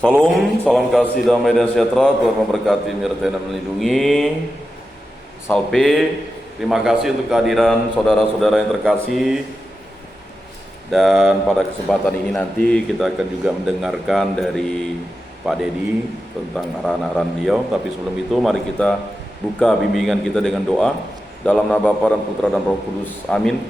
Salam, salam kasih damai dan sejahtera, Tuhan memberkati, menyertai dan melindungi. Salve, terima kasih untuk kehadiran saudara-saudara yang terkasih. Dan pada kesempatan ini nanti kita akan juga mendengarkan dari Pak Dedi tentang arahan-arahan beliau. Tapi sebelum itu mari kita buka bimbingan kita dengan doa. Dalam nama Bapa dan Putra dan Roh Kudus, amin.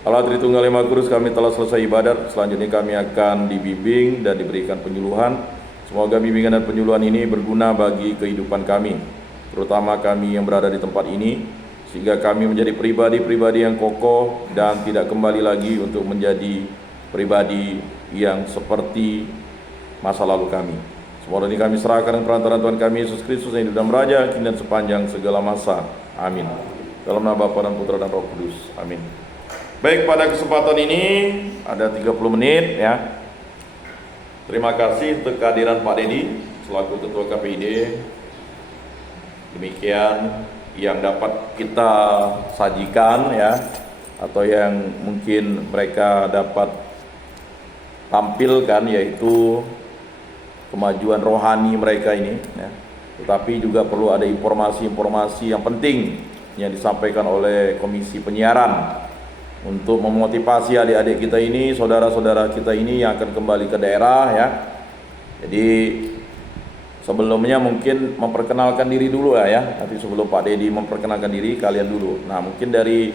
Allah Tritunggal Yang Maha Kudus, kami telah selesai ibadat. Selanjutnya kami akan dibimbing dan diberikan penyuluhan. Semoga bimbingan dan penyuluhan ini berguna bagi kehidupan kami, terutama kami yang berada di tempat ini, sehingga kami menjadi pribadi-pribadi yang kokoh dan tidak kembali lagi untuk menjadi pribadi yang seperti masa lalu kami. Semua ini kami serahkan dengan perantaraan Tuhan kami Yesus Kristus yang hidup dan beraja kini dan sepanjang segala masa. Amin. Dalam nama Bapa dan Putra dan Roh Kudus. Amin. Baik, pada kesempatan ini ada 30 menit ya. Terima kasih untuk kehadiran Pak Dedi selaku Ketua KPID. Demikian yang dapat kita sajikan ya, atau yang mungkin mereka dapat tampilkan, yaitu kemajuan rohani mereka ini ya. Tetapi juga perlu ada informasi-informasi yang penting yang disampaikan oleh Komisi Penyiaran untuk memotivasi adik-adik kita ini, saudara-saudara kita ini yang akan kembali ke daerah ya. Jadi sebelumnya mungkin memperkenalkan diri dulu ya. Nanti sebelum Pak Dedi memperkenalkan diri, kalian dulu. Nah, mungkin dari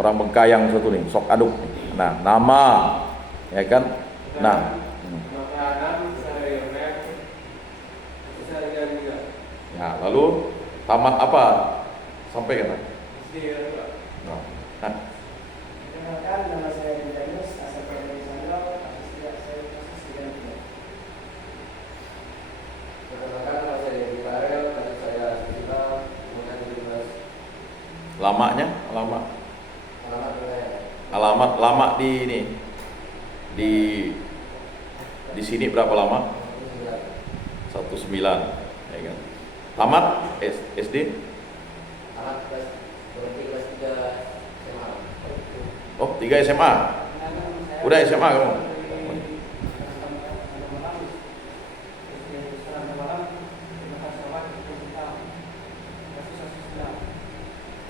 orang Bengkayang satu nih, sok aduk. Nah, nama ya kan. Nah, ya, lalu tamat apa? Sampaikan. Nah. Perkenalkan, nama saya Denus, asal dari Sandal, saya khusus di Gantian. Perkenalkan, nama saya Dedi Farel, kasus saya Sita, kemudian di Lamanya, alamat alamat lama di ini. Di sini berapa lama? 19 ya kan. Tamat SD? anak kelas 3 SMA. Oh, 3 SMA. Udah SMA kamu?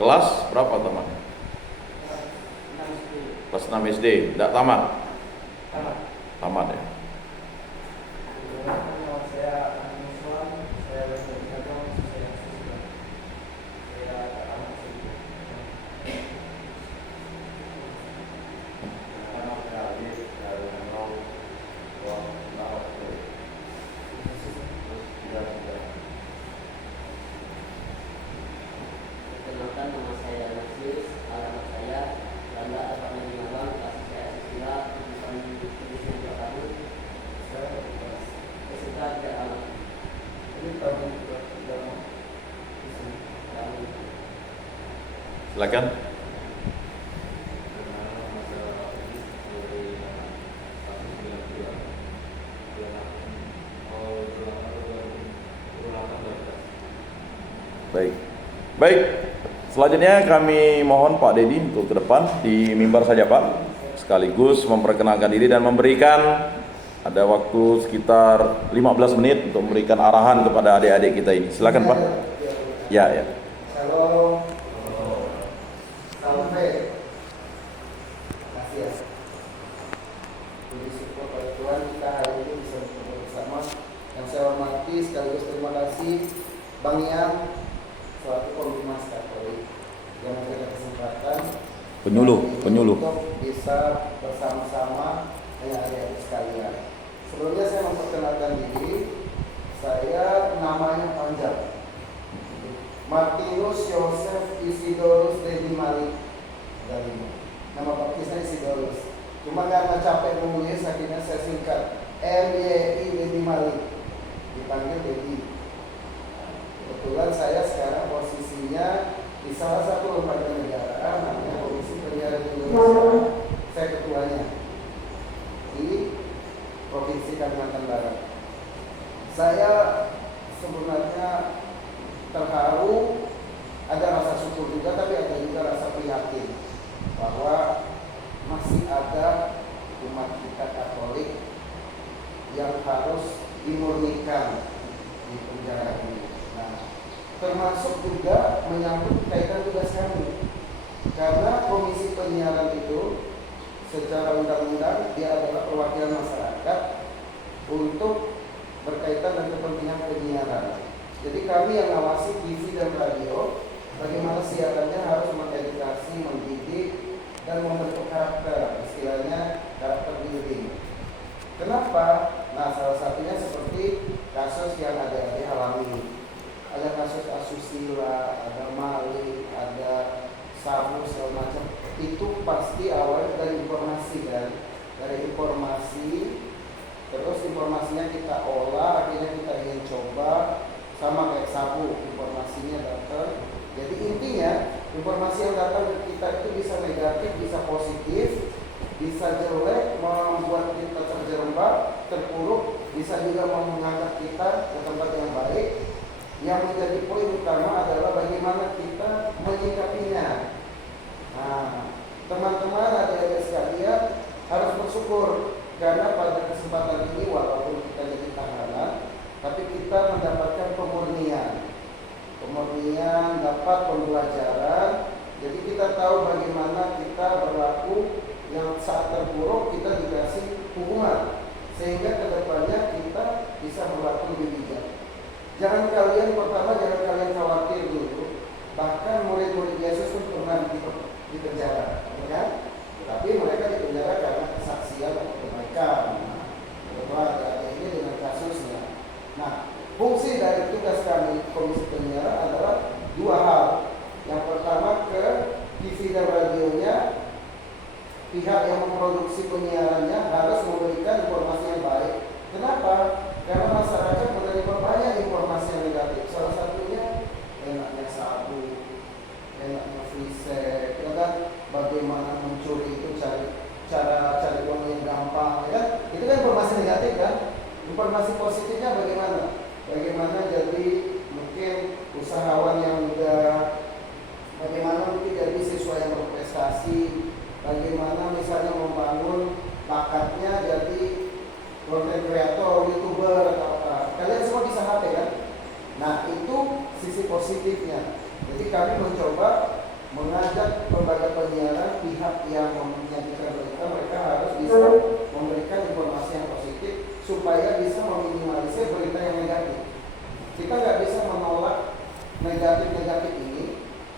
Kelas berapa tamatnya? Kelas 6 SD. Tidak tamat? Tamat ya. Perkenalkan, nama saya Alexis, alamat saya Randa Apartemen Malang, kasus saya Sila, jurusan Industri Pertanian. Saya tidak alam. Silakan. Baik. Selanjutnya kami mohon Pak Dedi untuk ke depan di mimbar saja Pak, sekaligus memperkenalkan diri dan memberikan, ada waktu sekitar 15 menit untuk memberikan arahan kepada adik-adik kita ini. Silakan Pak. Ya. Shalom. Sampai. Kasih ya. Puji syukur pada Tuhan kita hari ini bisa bertemu bersama. Yang saya hormati sekaligus terima kasih Bang Ian selaku Pembimas Katolik yang memberikan kesempatan Penyuluh. untuk bisa bersama-sama dengan adik-adik sekalian. Sebelumnya saya memperkenalkan diri, saya namanya panjang, Martinus Yosef Isidorus Dedi Malik Dalimo. Nama baptisnya Isidorus. Cuma karena capek menulis, akhirnya saya singkat MYI Dedi Malik, dipanggil Dedi. Kebetulan saya sekarang posisinya di salah satu lembaga negara namanya Komisi Penyiaran Indonesia. Saya ketuanya di Provinsi Kalimantan Barat. Saya sebenarnya terharu, ada rasa syukur juga, tapi ada juga rasa prihatin bahwa masih ada umat kita Katolik yang harus dimurnikan di penjara ini. Nah, termasuk juga menyangkut kaitan tugas kami. Karena Komisi Penyiaran itu secara undang-undang dia adalah perwakilan masyarakat untuk berkaitan dengan kepentingan penyiaran. Jadi kami yang ngawasi TV dan radio, bagaimana siarannya harus mengedukasi, mendidik, dan membentuk karakter, istilahnya karakter building. Kenapa? Nah, salah satunya seperti kasus yang adik-adik alami. Ada kasus asusila, ada maling, ada sabu segala macam. Itu pasti awalnya dari informasi kan, dari informasi. Terus informasinya kita olah, akhirnya kita ingin coba, sama kayak sabu, informasinya datang. Jadi intinya informasi yang datang ke kita itu bisa negatif, bisa positif, bisa jelek, membuat kita terjerembab, terpuruk, bisa juga mengangkat kita ke tempat yang baik. Yang menjadi poin utama adalah bagaimana kita menyikapinya. Nah, teman-teman adik-adik sekalian harus bersyukur karena pada kesempatan ini walaupun kita jadi tahanan, tapi kita mendapatkan pemurnian, dapat pembelajaran. Jadi kita tahu bagaimana kita berlaku, yang saat terpuruk kita dikasih hukuman, sehingga kedepannya kita bisa berlaku lebih bijak. Jangan kalian khawatir dulu. Bahkan murid-murid Yesus pun pernah di penjara, kan? Tapi mereka di penjara karena kesaksian atau kebaikan. Ada ini dengan kasusnya. Nah, fungsi dari tugas kami Komisi Penyiaran adalah dua hal. Yang pertama ke TV dan radionya, pihak yang memproduksi penyiarannya harus memberikan informasi yang baik. Kenapa? Karena masyarakat menerima banyak informasi yang negatif. Salah satunya enaknya sabu, enaknya free sex, ya kan? Bagaimana mencuri itu cara cari uang yang gampang, ya kan? Itu kan informasi negatif kan? Informasi positifnya bagaimana? Bagaimana jadi mungkin usahawan yang muda, bagaimana mungkin jadi siswa yang berprestasi, bagaimana misalnya membangun bakatnya jadi content creator, youtuber atau apa. Kalian semua bisa HP kan? Nah, itu sisi positifnya. Jadi kami mencoba mengajak lembaga penyiaran, pihak yang menyajikan berita, mereka harus bisa memberikan informasi yang positif supaya bisa meminimalisir berita yang negatif. Kita nggak bisa menolak negatif-negatif ini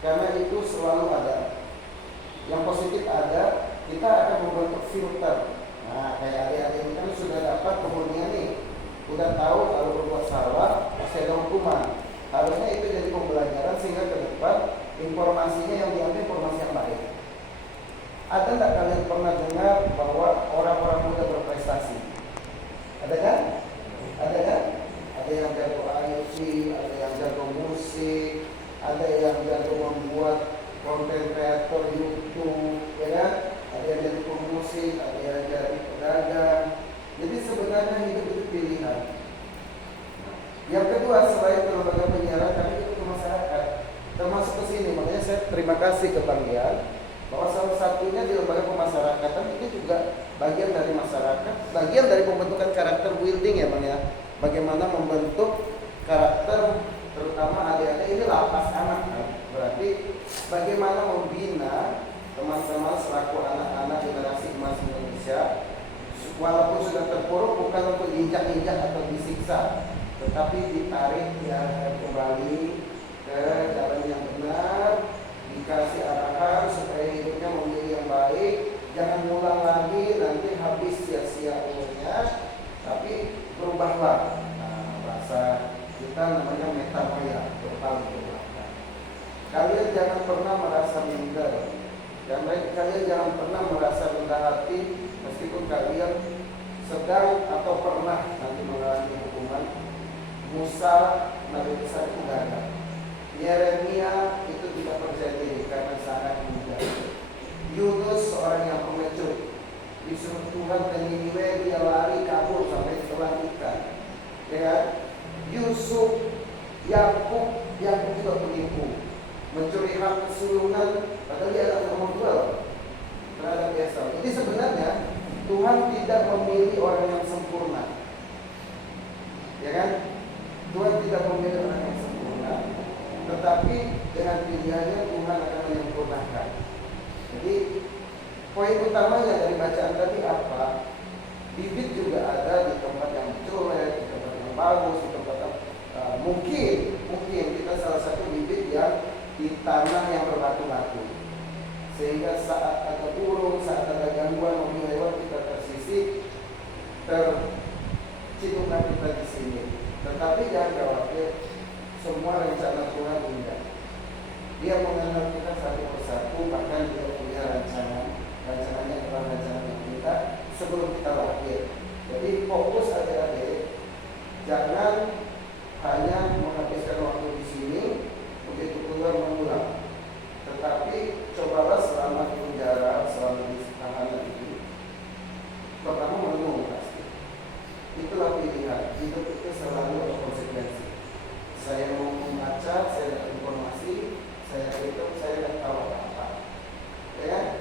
karena itu selalu ada. Yang positif ada, kita akan membentuk filter. Nah, kayak adik-adik ini kan sudah dapat pemurnian nih, udah tahu kalau berbuat salah pasti ada hukuman. Harusnya itu jadi pembelajaran sehingga ke depan informasinya yang diambil informasi yang baik. Ada nggak kalian pernah dengar bahwa orang-orang muda berprestasi? Ada kan? Ada kan? Ada yang jago IT, ada yang jago musik, ada yang jago membuat konten kreator YouTube, ya kan? Ada yang jadi pemusik, ada yang jadi pedagang. Jadi sebenarnya hidup itu pilihan. Yang kedua, selain ke lembaga penyiaran, kami ikut ke masyarakat, termasuk ke sini. Makanya saya terima kasih ke Bang Yan, bahwa salah satunya di lembaga pemasyarakatan ini juga bagian dari masyarakat, bagian dari pembentukan karakter building ya Bang ya. Bagaimana membentuk karakter, terutama adik-adik ini lapas anak kan? Berarti bagaimana membina teman-teman selaku anak-anak generasi emas Indonesia, walaupun sudah terpuruk bukan untuk diinjak-injak atau disiksa, tetapi ditarik ya kembali ke jalan yang benar, dikasih arahan supaya hidupnya memilih yang baik, jangan ngulang lagi nanti habis sia-sia umurnya, tapi berubahlah. Nah, bahasa kita namanya metanoia, berpaling ke belakang. Kalian jangan pernah merasa minder, dan kalian jangan pernah merasa rendah hati meskipun kalian sedang atau pernah nanti mengalami hukuman. Musa Nabi besar itu gagal. Yeremia itu tidak percaya diri karena sangat muda. Yunus seorang yang pengecut, disuruh Tuhan ke Niniwe, dia lari kabur sampai ditelan ikan. Ya, Yusuf, Yakub juga penipu, mencuri hak kesulungan, padahal dia anak nomor 2 terhadap Esau. Jadi sebenarnya Tuhan tidak memilih orang yang sempurna, kan? Tuhan tidak memberi orang yang sempurna, tetapi dengan pilihannya Tuhan akan menyempurnakan. Jadi poin utamanya dari bacaan tadi apa? Bibit juga ada di tempat yang jelek, di tempat yang bagus, di tempat yang mungkin kita salah satu bibit yang di tanah yang berbatu-batu, sehingga saat ada burung, saat ada gangguan mobil lewat kita tersisih, terciduklah kita di sini. Tetapi jangan khawatir, semua rencana Tuhan indah. Dia mengenal kita satu persatu, bahkan dia punya rencananya adalah rencana kita sebelum kita lahir. Jadi fokus adik-adik, jangan hanya menghabiskan waktu di sini, begitu keluar mengulang. Tetapi cobalah selama di penjara, selama di tahanan ini, pertama menunggu pasti. Itulah pilihan. Hidup itu selalu ada konsekuensi. Saya mau membaca, saya dapat informasi, saya hidup, saya tidak tahu apa-apa. Ya,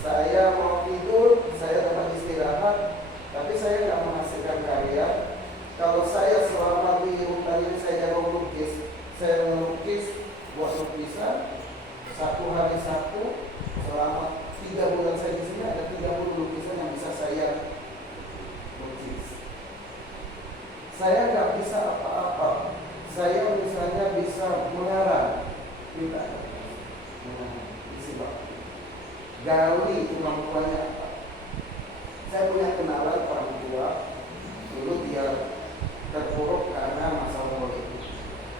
saya mau tidur, saya dapat istirahat, tapi saya tidak menghasilkan karya. Kalau saya selama di hutan ini saya jago melukis, saya melukis buat lukisan 1 hari 1, selama 3 bulan saya di sini ada 30 lukisan yang bisa saya lukis. Saya nggak bisa apa-apa. Saya misalnya bisa mengarang, tidak. Isi bak. Gali kemampuannya apa? Saya punya kenalan orang tua, dulu dia terpuruk karena masalah politik.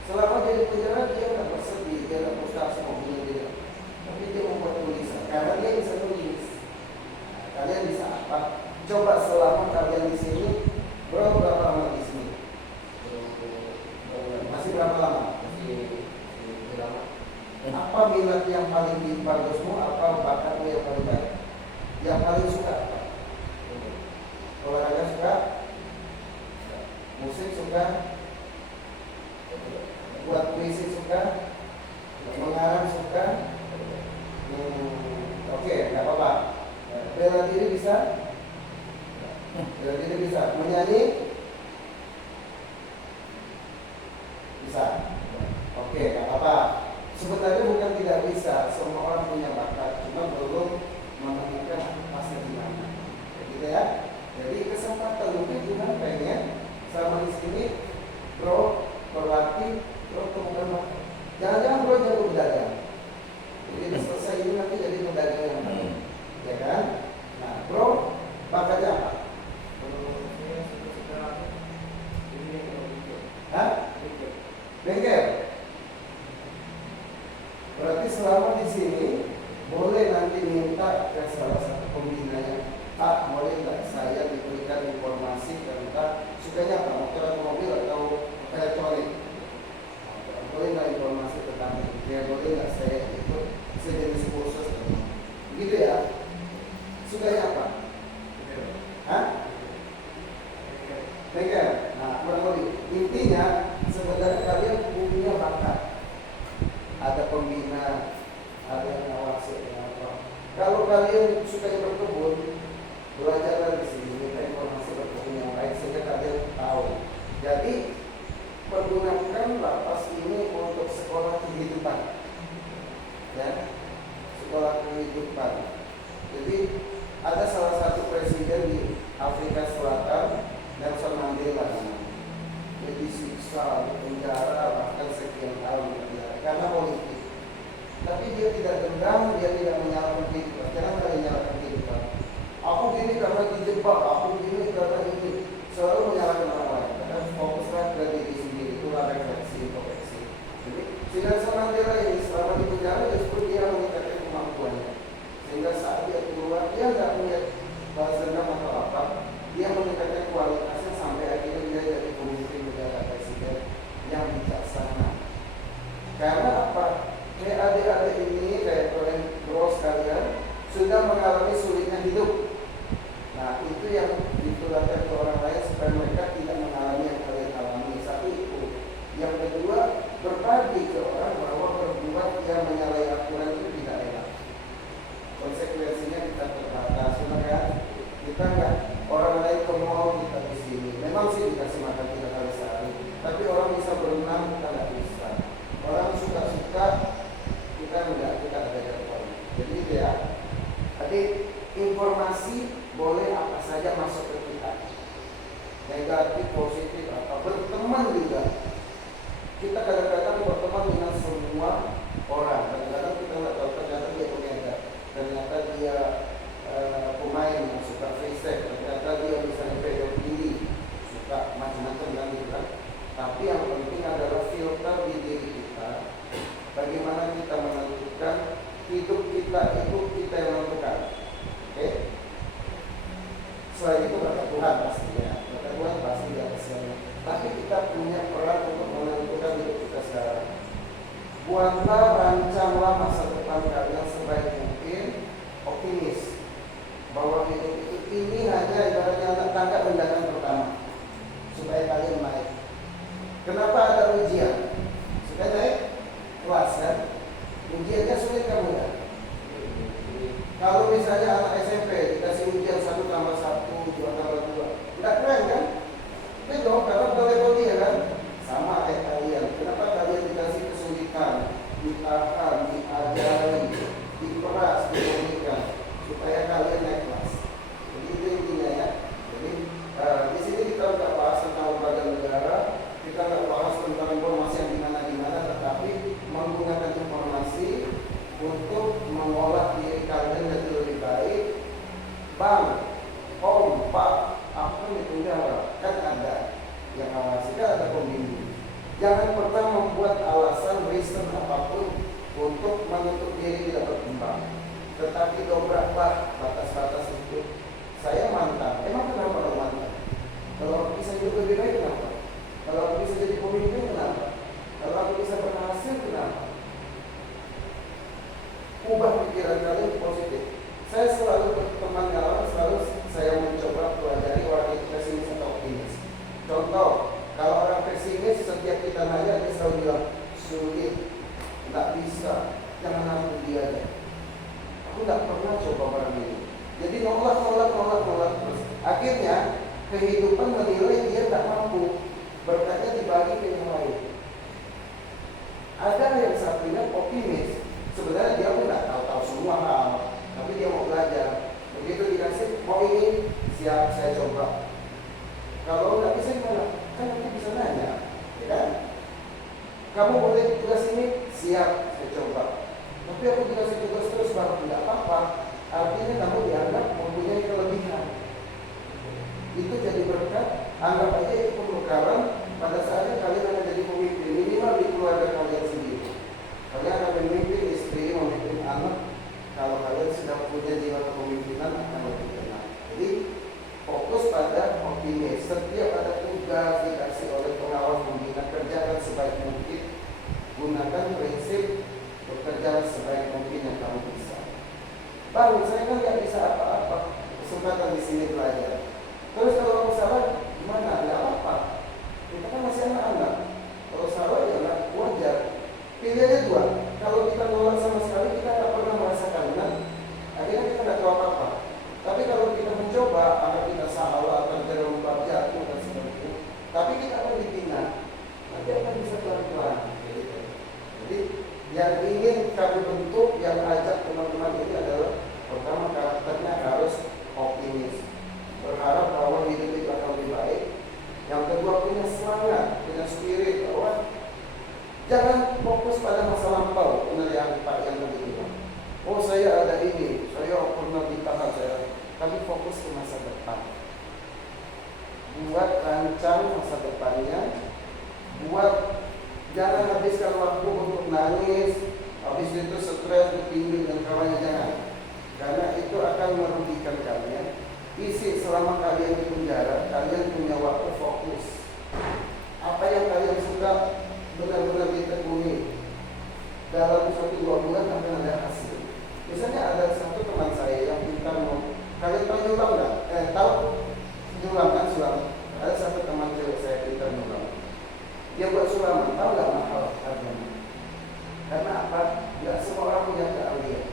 Selama dia di penjara dia nggak bersedih, dia nggak frustasi mobilnya dia, tapi dia membuat tulisan karena dia bisa tulis. Kalian bisa apa? Coba selama kalian di sini, berapa lama di sini? Masih berapa lama? Masih lama. Apa minat yang paling bagusmu? Apa bakatmu yang paling baik? Yang paling suka apa? Olahraga suka? Musik suka? Buat puisi suka? Mengarang suka? Oke, nggak apa-apa. Bela diri bisa? Bela diri bisa. Menyanyi? Bisa. Oke, nggak apa-apa. Sebenarnya bukan tidak bisa. Semua orang punya bakat, cuma belum menemukan pasnya di mana. Gitu ya. Jadi kesempatan mungkin Tuhan pengen sama di sini, bro, berlatih, bro temukan bakat. Jangan-jangan bro jago berdagang. Jadi selesai ini nanti jadi pedagang yang baik, ya kan? Nah, bro, bakatnya apa? Hah? Bengkel. Berarti selama di sini boleh nanti minta ke salah satu pembinanya, Pak, boleh nggak saya diberikan informasi tentang sukanya apa, motor atau mobil atau elektronik? Boleh nggak informasi tentang itu? Ya boleh nggak saya ikut sejenis kursus? Begitu ya? Sukanya apa? Hah? Bengkel. Nah, kurang lebih intinya sebenarnya kalian punya bakat. Ada pembina, ada yang ngawasi, apa. Kalau kalian suka berkebun, belajarlah di sini, minta informasi berkebun yang baik sehingga kalian tahu. Jadi pergunakan lapas ini untuk sekolah kehidupan, ya, sekolah kehidupan. Jadi ada salah satu presiden di Afrika Selatan, Nelson Mandela, dia disiksa, dipenjara bahkan sekian tahun karena politik. Tapi dia tidak dendam, dia tidak menyalahkan kehidupan. Jangan kalian menyalahkan kehidupan. Aku gini karena dijebak, aku gini karena ini. Selalu menyalahkan orang lain. Karena fokuslah ke diri sendiri, itulah refleksi, introspeksi. Jadi Nelson Mandela ini selama di penjara justru dia meningkatkan kemampuannya. Sehingga saat dia keluar, dia nggak punya balas dendam atau apa. Dia meningkatkan kualitasnya sampai akhirnya dia jadi pemimpin negara presiden kasih makan 3 kali sehari. Tapi orang bisa berenang, kita nggak bisa. Orang suka-suka, kita enggak, kita ada jadwal. Jadi itu ya. Jadi informasi boleh apa saja masuk ke kita, negatif, positif, apa. Berteman juga. Kita kadang-kadang berteman dengan semua orang. Kadang-kadang kita nggak tahu ternyata dia pengedar, ternyata dia pemain yang suka freestyle, ternyata dia bisa pedal tinggi, suka macam-macam kan gitu kan. Tapi yang penting adalah filter di diri kita. Bagaimana kita menentukan hidup kita itu kita yang menentukan. Oke? Selain itu berkat Tuhan pastinya, berkat Tuhan pasti di atasnya. Tapi kita punya peran untuk menentukan hidup kita sekarang. Buatlah, rancanglah masa depan kalian sebaik mungkin, optimis bahwa hidup itu ini hanya ibaratnya anak tangga mendatangan pertama supaya kalian naik. Kenapa ada ujian? Supaya naik kelas kan? Ujiannya sulit kan mudah? Kalau misalnya anak SMP dikasih ujian 1 tambah 1, 2 tambah 2, tidak keren kan? Itu dong, karena udah level dia kan? Sama kayak kalian. Kenapa kalian dikasih kesulitan, ditahan, diajari, diperas, diberikan supaya kalian naik kelas. Jadi itu intinya ya. Jadi di sini kita nggak bahas tentang lembaga negara, kita nggak bahas tentang informasi yang dimana-dimana, tetapi menggunakan informasi untuk mengolah diri kalian jadi lebih baik. Bang, om, pak, apa itu kan ada yang awasi, kan ada pembimbing. Jangan pernah membuat alasan reason apapun untuk menutup diri tidak berkembang. Tetapi dobraklah batas-batas itu. Saya mantan, emang kenapa lo mantan? Kalau aku bisa jadi lebih baik kenapa? Kalau aku bisa jadi pemimpin kenapa? Kalau aku bisa berhasil kenapa? Ubah pikiran kalian positif. Saya selalu berteman kawan, selalu saya mencoba pelajari orang itu pesimis atau optimis. Contoh, kalau orang pesimis setiap kita nanya dia selalu bilang sulit, nggak bisa, jangan aku dia aja. Aku nggak pernah coba barang ini. Jadi nolak terus. Akhirnya kehidupan menilai dia tak mampu, berkatnya dibagi ke yang lain. Ada yang satunya optimis. Sebenarnya dia pun nggak tahu semua hal, tapi dia mau belajar. Begitu dikasih, mau ini, siap saya coba. Kalau nggak bisa gimana? Kan nanti bisa nanya, ya kan? Kamu boleh tugas ini, siap saya coba. Tapi aku dikasih tugas terus baru tidak apa-apa. Artinya kamu dianggap mempunyai kelebihan. Itu jadi berkat. Anggap aja itu pembekalan pada saatnya kalian akan jadi pemimpin. Minimal di keluarga kalian sendiri. Kalian akan memimpin istri, memimpin anak. Kalau kalian sudah punya jiwa kepemimpinan akan lebih tenang. Jadi fokus pada optimis. Setiap ada tugas dikasih oleh pengawas pembina, kerjakan sebaik mungkin. Gunakan prinsip bekerja sebaik mungkin yang kamu bisa. Bang, saya kan nggak bisa apa-apa. Kesempatan di sini belajar. Terus kalau kamu salah, gimana? Nggak apa-apa. Kita kan masih anak-anak. Kalau salah ya nggak wajar. Pilihannya 2. Kalau kita nolak sama sekali, kita nggak pernah merasakan, kan? Akhirnya kita nggak tahu apa-apa. Tapi kalau kita mencoba, agar kita salah, terjerembab jatuh dan sebagainya. Tapi kita akan dibina. Nanti akan bisa pelan-pelan. Jadi yang ingin kami bentuk, yang ajak teman-teman ini adalah pertama karakternya harus optimis, berharap bahwa hidup itu akan lebih baik. Yang kedua punya semangat, punya spirit bahwa jangan fokus pada masa lampau. Benar yang Pak yang begitu. Oh saya ada ini, saya pernah ditahan saya. Tapi fokus ke masa depan. Buat rancang masa depannya. Buat jangan habiskan waktu untuk nangis, habis itu stres, berpinggir dan kawannya, jangan. Karena itu akan merugikan kalian. Isi selama kalian di penjara, kalian punya waktu fokus. Apa yang kalian suka benar-benar ditekuni. Dalam 1-2 bulan akan ada hasil. Misalnya ada satu teman saya yang pintar mau, kalian tahu nyulam nggak? Tahu nyulam kan sulam? Ada satu teman cewek saya pintar nyulam. Dia buat sulaman, tahu nggak mahal harganya? Karena apa? Nggak semua orang punya keahlian.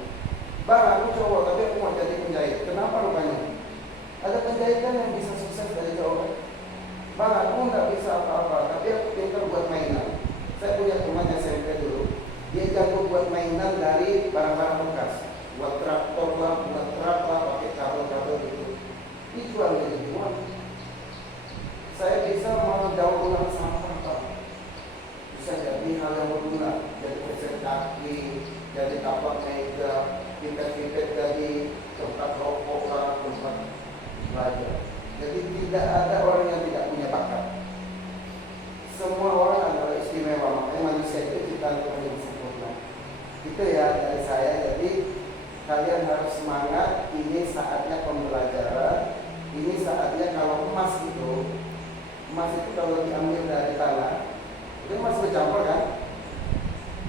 Bang, aku cowok tapi aku mau jadi penjahit. Kenapa rupanya? Ada penjahitan yang bisa sukses dari cowok. Bang, aku nggak nggak bisa apa-apa, tapi aku pintar buat mainan. Saya punya teman SMP dulu, dia jago buat mainan dari barang-barang bekas, buat traktor lah, buat truk lah, pakai kabel-kabel gitu. Dijual jadi uang. Saya bisa mau daur ulang sampah, Pak. Bisa jadi hal yang berguna, jadi kursi kaki, jadi tapak meja, pipet-pipet jadi tempat rokok lah, tempat belajar. Jadi tidak ada orang yang tidak punya bakat. Semua orang adalah istimewa, makanya manusia itu kita paling sempurna. Itu ya dari saya. Jadi kalian harus semangat. Ini saatnya pembelajaran. Ini saatnya kalau emas itu kalau diambil dari tanah, itu emas bercampur kan?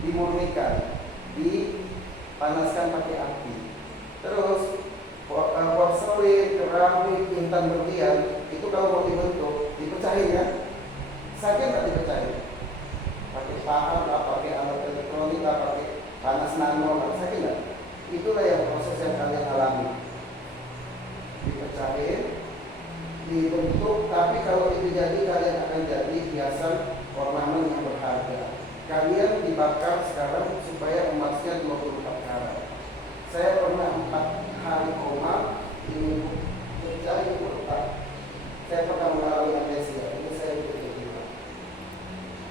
Dimurnikan, dipanaskan pakai api. Terus porselin, keramik, intan berlian itu kalau mau dibentuk, dipecahin ya. Sakit nggak dipecahin? Pakai paham lah, pakai alat elektronik lah, pakai panas nano lah, sakit nggak? Itulah yang proses yang kalian alami. Dipecahin, dibentuk, tapi kalau itu jadi kalian akan jadi hiasan ornamen yang berharga. Kalian dibakar sekarang supaya emasnya 24 karat. Saya pernah 4 hari koma ini pecah itu retak. Saya pernah mengalami amnesia. Ini saya berkata.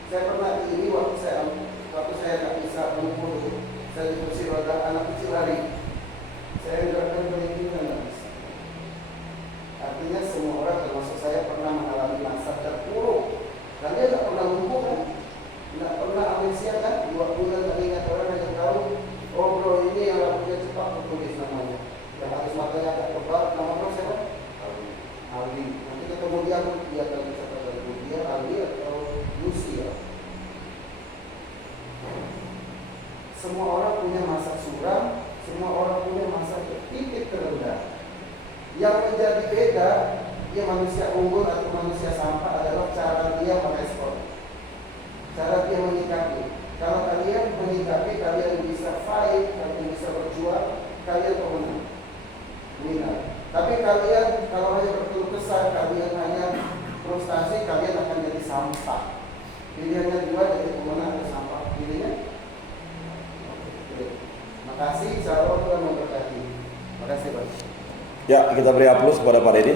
Saya pernah ini waktu saya nggak bisa mengukur, saya di kursi roda, anak kecil lari. Saya gerakan berhenti nggak bisa. Artinya semua orang termasuk saya pernah mengalami masa terpuruk. Dan dia nggak pernah lumpuh kan, nggak pernah amnesia kan, 2 bulan tak ingat orang yang tahu. Oh bro, ini yang rambutnya cepat tertulis namanya, yang harus matanya agak tebal. Nama bro siapa? Aldi. Nanti ketemu dia aku lihat lagi siapa dari dia, Aldi atau Lucy ya. Semua orang punya masa suram, semua orang punya masa titik terendah. Yang menjadi beda, dia manusia unggul atau manusia sampah adalah cara dia merespon, cara dia menyikapi. Kalau kalian menyikapi, kalian bisa fight, kalian bisa berjuang, kalian pemenang, winner. Tapi kalian kalau hanya berkeluh kesah, kalian hanya frustasi, kalian akan jadi sampah. Pilihannya 2, jadi pemenang atau sampah. Pilihnya. Terima kasih, insya Allah Tuhan memberkati. Terima kasih Pak. Ya, kita beri aplaus kepada Pak Deddy.